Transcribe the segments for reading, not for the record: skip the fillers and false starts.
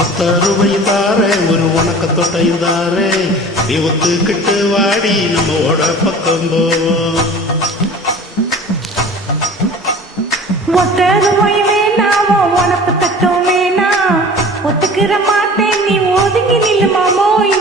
10 ரூபாய் தாரே ஒரு உனக்க தொட்டையும் தாரே நீ ஒத்துக்கிட்டு வாடி நம்மோட பக்கம் போவோம். 10 ரூபாய் வேணாமோ உனக்கு தட்டும் வேணா ஒத்துக்கிற மாட்டேன் நீ ஒதுங்கி நில்லுமா மோய்.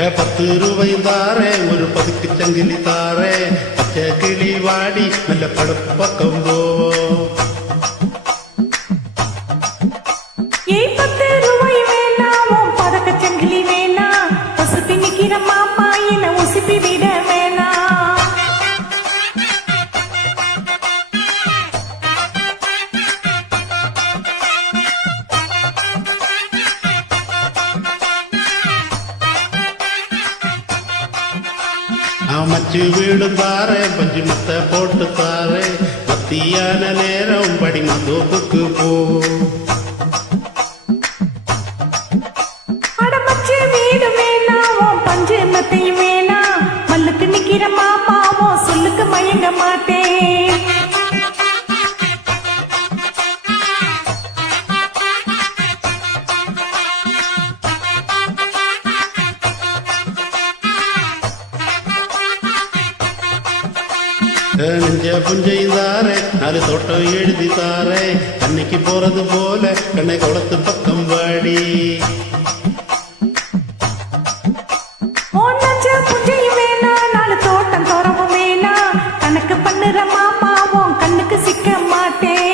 ஏ 10 ரூபாய் தாரே ஒரு பதுக்கு சங்கிலி தாரே பச்சை கிளி வாடி நல்ல படுப்பு பக்கம் போவோம். 10 ரூபாய் வேணாமோ பதக்க சங்கிலி வேணா பசுப்பி நிக்கிற மாமா என்ன உசுப்பி விட வேணா. மச்சு வீடு தாரே பஞ்சு மத்த போட்டு தாரே மத்தியான நேரம் படி மதோப்புக்கு போ. அடமச்சு வீடு வேணாவோ பஞ்சு மத்தையும் வேணா மல்லுக்கு நிக்கிற மாமாவோ சொல்லுக்கு மயங்க மாட்டேன். நெஞ்ச புஞ்சையும் தாரே 4 தோட்டம் எழுதி தாரே அன்னைக்கு போறது போல கண்ணை குளத்து பக்கம் வாடி. புஞ்சையும் வேணா 4 தோட்டம் தோறவும் வேணா கணக்கு பண்ணுற மாமாவோ கண்ணுக்கு சிக்க மாட்டேன்.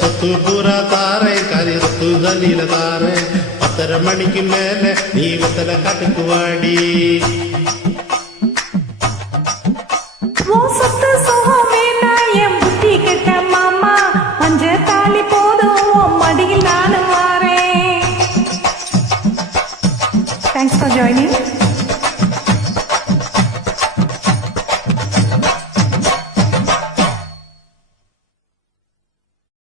சொத்து பூரா தாரே கறி சொத்து தலியில தாரே 10:30 மணிக்கு மேல நீ வெத்தல காட்டுக்கு வாடி. சொத்து சுகம் வேணா என் புத்தி கெட்ட மாமா மஞ்ச தாலி போதும் மடியில் நானும் வாரேன். Thanks for joining.